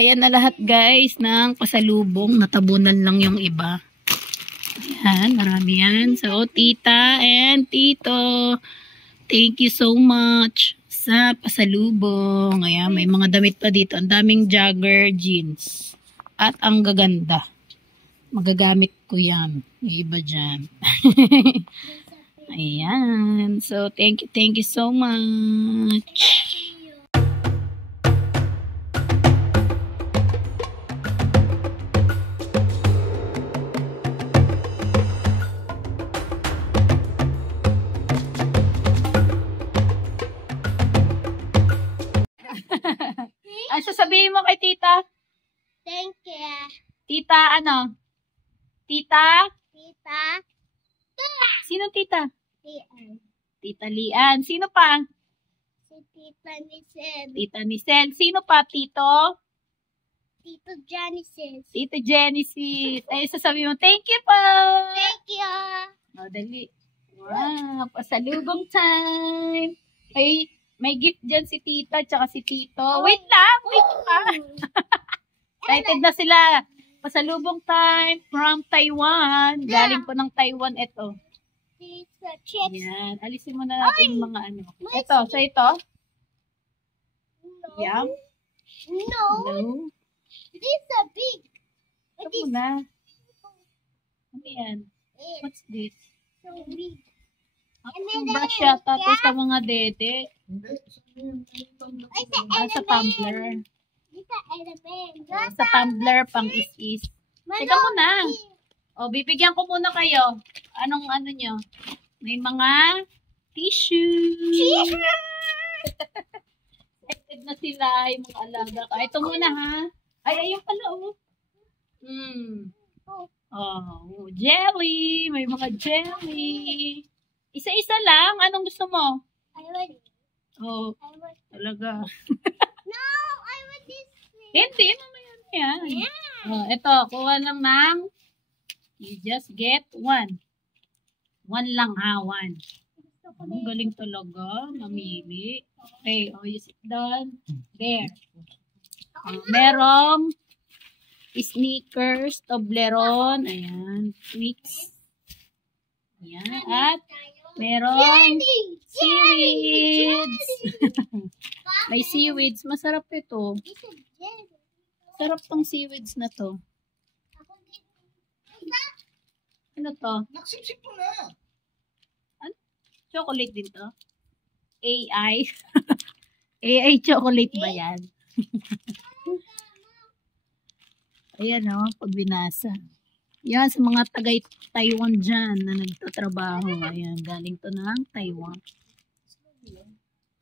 ayan na lahat guys ng pasalubong. Natabunan lang yung iba. Ayan, marami yan. So, tita and tito, thank you so much sa pasalubong. Ayan, may mga damit pa dito. Ang daming jogger jeans. At ang gaganda. Magagamit ko yan. Yung iba dyan. Ayan. So, thank you so much. Ano sasabihin mo kay tita? Thank you. Tita, ano? Tita? Tita. Sino tita? Lian. Tita Lian. Sino pa? Si Tita Nicel. Tita Nicel. Sino pa? Tito? Tito Genesis. Tito Genesis. Ay, sasabihin mo, thank you po. Thank you. O, dali. Wow, pasalubong time. May gift dyan si tita tsaka si tito. Wait lang, wait pa. Excited na sila. Pasalubong time from Taiwan. Galing po ng Taiwan ito. Tita chips. Yan. Alisin mo na natin yung mga ano. Ito, sa ito. No. Yum. No. No. This is a big. Ito muna. Ano yan? What's this? So big. Brush yata to sa mga dede. Sa tumbler. It's an element. Sa tumbler pang is-is. Teka muna. O, bibigyan ko muna kayo. Anong ano nyo? May mga tissue. Excited na sila yung mga alaga. Ito muna ha. Ay, ayun pala oh. Oh, jelly. May mga jelly. Isa-isa lang. Anong gusto mo? I want. Oh, I want. talaga. No, I want this. Hindi, mamaya na yan. Yeah. Oh, ito, kuha lang ng you just get one. One lang ha, one. Ang galing talaga, mamili. Okay, oh, you sit down. There. Oh, merong sneakers, Toblerone, ayan, Twix. Ayan, at merong seaweeds. May seaweeds. Masarap ito. Sarap tong seaweeds na to. Ano to? Naksipsip mo na. Ano? Chocolate din to? AI. AI chocolate ba yan? Ayan o, pag binasa. Yan, sa mga taga-Taiwan dyan na nagtatrabaho. Ayan, galing to ng Taiwan.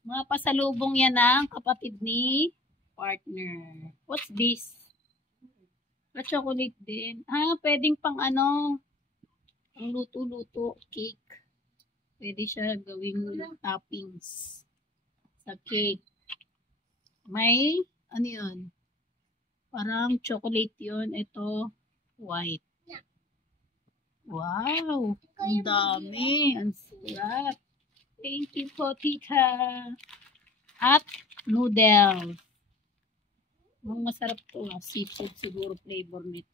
Mga pasalubong yan ng kapatid ni partner. What's this? Chocolate din. Ah, pwedeng pang ano, ang luto-luto, cake. Pwede siya gawing toppings sa cake. May, ano yun? Parang chocolate yun. Ito, white. Wow! Ang dami. Ang sarap. Thank you po, tita. At noodles. Ang masarap to. Seafood siguro flavor nito.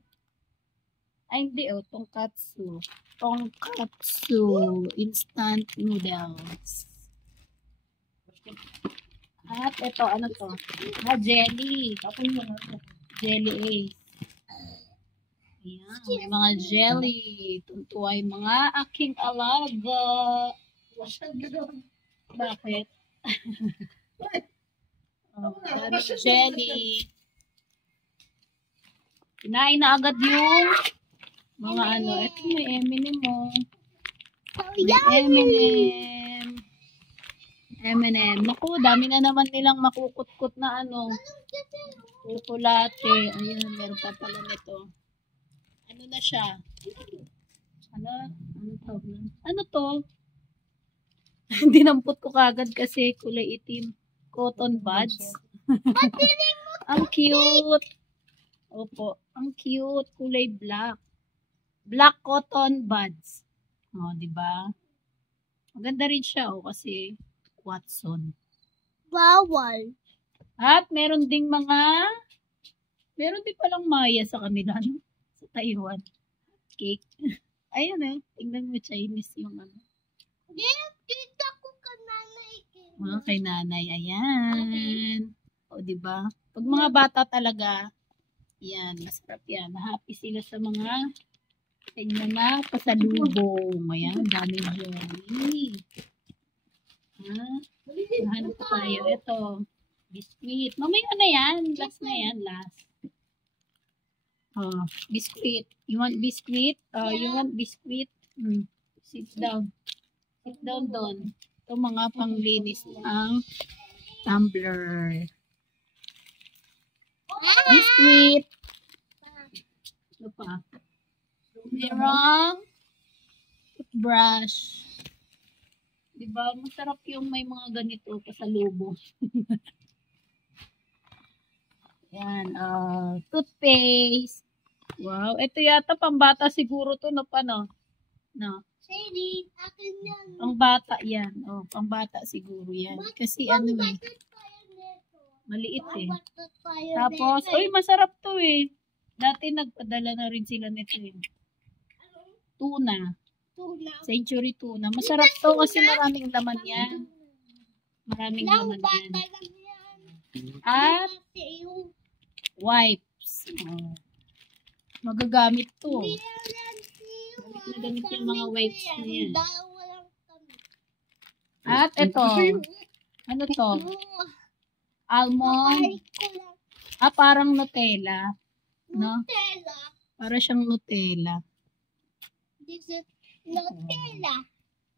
Ay, hindi oh. Tonkatsu. Tonkatsu. Instant noodles. At ito, ano to? Ah, jelly. Jelly Ace. Ayan, may mga jelly. Tuntua yung mga aking alaga. Bakit? Oh, jelly. Kinain na agad yung mga ano. Ito may M&M mo. May M&M. M&M. Naku, dami na naman nilang makukut-kut na ano. Chocolate. Ayun, meron pa pala nito. Ano na siya? Ano to? Dinampot ko kagad kasi kulay itim. Cotton buds. Ang cute. Opo. Ang cute. Kulay black. Black cotton buds. O, diba? Maganda rin siya, kasi Watson. Bawal. At meron ding mga Meron din palang Maya sa kanila, no? Sa Taiwan. Cake. Ayun eh. Tingnan mo, Chinese yung ano. Kita ko ka nanay. Mga kay nanay. Ayan. O, diba? Pag mga bata talaga, yan, masarap yan. Happy sila sa mga kanya na pasalubong. Ayan, daming jolly. Ha? Nahanap pa tayo. Ito. Biscuit. Mamaya na yan. Last na yan. Last. Oh, biscuit. You want biscuit? You want biscuit? Sit down. Sit down doon. Ito mga panglinis ng tumbler. Biscuit. Ano pa? Merong toothbrush. Diba? Masarap yung may mga ganito pasalubong. Yan. Toothpaste. Wow. Ito yata pambata siguro to. No, paano? No. Sadie, akin yan. Pangbata yan. Oh, pangbata siguro yan. Kasi ano eh. Maliit eh. Tapos, uy, masarap to eh. Dati nagpadala na rin sila nito eh. Tuna. Century tuna. Masarap to kasi maraming laman yan. Maraming laman yan. At wipes. Oh. Magagamit to. Nagamit yung mga wipes na yan. At ito. Ano to? Almond. Parang Nutella. No? Para siyang Nutella. This is Nutella.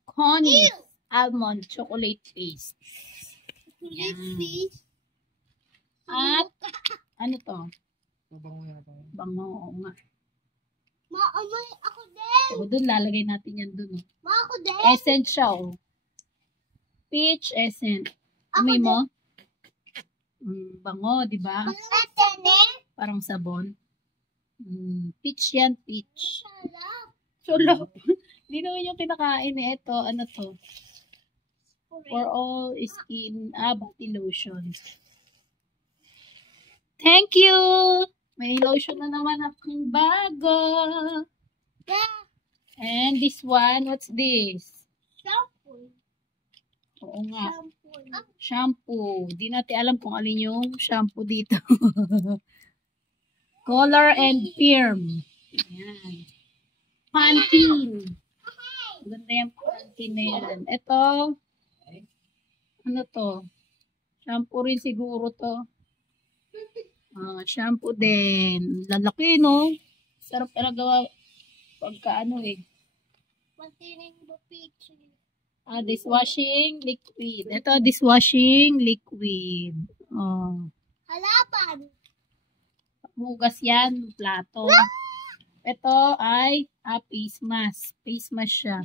Connie. Almond chocolate paste. At ano to? Bango. Oo nga. Maamoy ako din. O, doon lalagay natin yan doon. Ma, ako din. Essence siya, oh. Peach essence. Amoy mo? Bango, di ba? Parang sabon. Peach yan, peach. Sulap. Hindi naman yung kinakain eh. Ito, ano to? For all skin, body lotion. Thank you! May lotion na naman akong bago. Yeah. And this one, what's this? Shampoo. Oo nga. Shampoo. Di natin alam kung alin yung shampoo dito. Color and firm. Ayan. Pantene. Ganda yung Pantene na yan. Ito. Ano to? Shampoo rin siguro to. Shampoo din. Lalaki, no? Sarap talaga pagka ano eh. Containing the peach. Dishwashing liquid. Ito, dishwashing liquid. Oh. Halapan. Hugas yan, plato. Ito ay face mask. Face mask siya.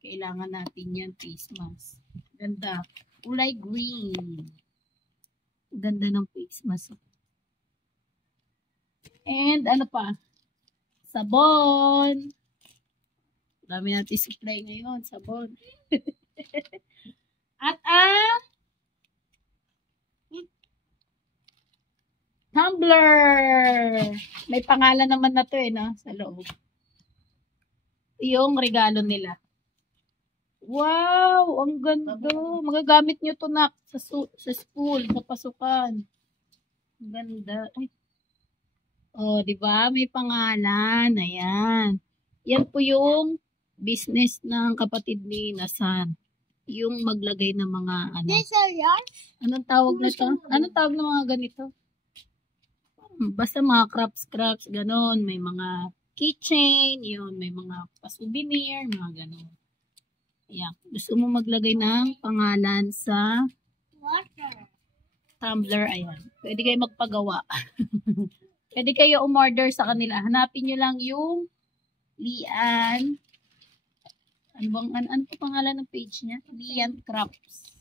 Kailangan natin yan, face mask. Ganda. Kulay green. Ganda ng face mask. And ano pa? Sabon. Dami natin supply ngayon. Sabon. At tumbler. May pangalan naman na to eh, no? Sa loob. Yung regalo nila. Wow! Ang ganda. Magagamit nyo to na sa school, sa pasukan. Ang ganda. Ay. Oh, di ba? May pangalan. Ayan. Yan po yung business ng kapatid ni Nasan. Yung maglagay ng mga ano. This is yours? Anong tawag na to? Anong tawag ng mga ganito? Basta mga crafts, ganon. May mga keychain, yun. May mga pa-souvenir, mga ganon. Ayan. Gusto mo maglagay ng pangalan sa Water. tumbler, ayan. Pwede kayo magpagawa. Pwede kayo umorder sa kanila. Hanapin nyo lang yung Lian. Ano po pangalan ng page niya? Lian Crafts.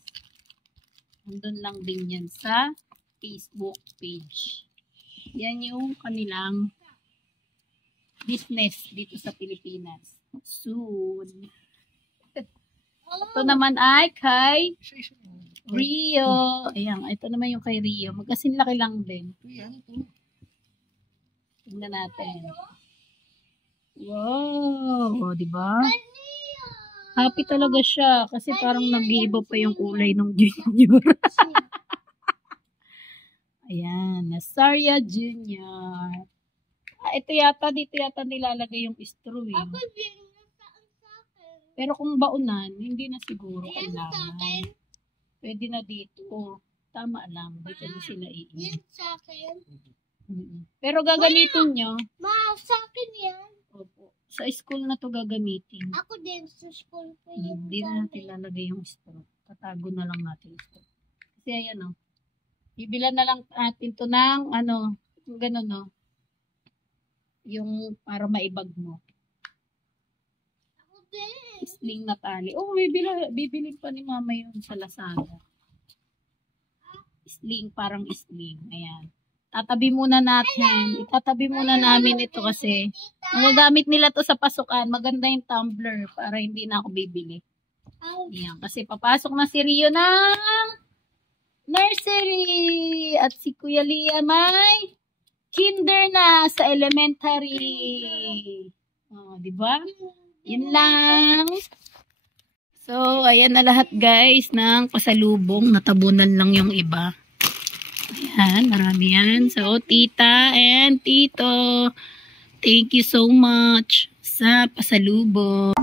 Nandun lang din yan sa Facebook page. Yan yung kanilang business dito sa Pilipinas. Soon. Ito naman ay kay Rio. Ayan, ito naman yung kay Rio. Magkasin laki lang din. Tingnan natin. Wow, di ba? Happy talaga siya kasi parang nag-iiba pa yung kulay ng Junior. Ayan, Nasaria Junior. Ito yata, dito yata nilalagay yung straw eh. Ako din. Nasaan sa akin? Pero kung baunan, hindi na siguro Ayan sa kailangan. akin. Pwede na dito. Tama lang, dito na sila iin. Yan sa akin. Pero gagamitin nyo. Ma, sa akin yan. Opo. Sa school na to gagamitin. Ako din sa school ko yun. Hindi na natin lalagay yung straw. Tatago na lang natin yung straw. Kasi ayan o. Bibilan na lang natin to ng ano, yung ganun o. Yung para maibag mo. Ako din. Sling na tali. Oh, bibili pa ni mama yun sa Lazada. Sling, parang sling. Ayan. Tatabi muna natin. Itatabi muna namin ito kasi magagamit nila to sa pasukan. Maganda yung tumbler para hindi na ako bibili. Ayan. Kasi papasok na si Rio ng nursery. At si Kuya Lia may kinder na sa elementary. Oh, di ba? Yun lang. So, ayan na lahat guys ng pasalubong. Natabunan lang yung iba. Ayan, marami yan. So, tita and tito, thank you so much sa pasalubong.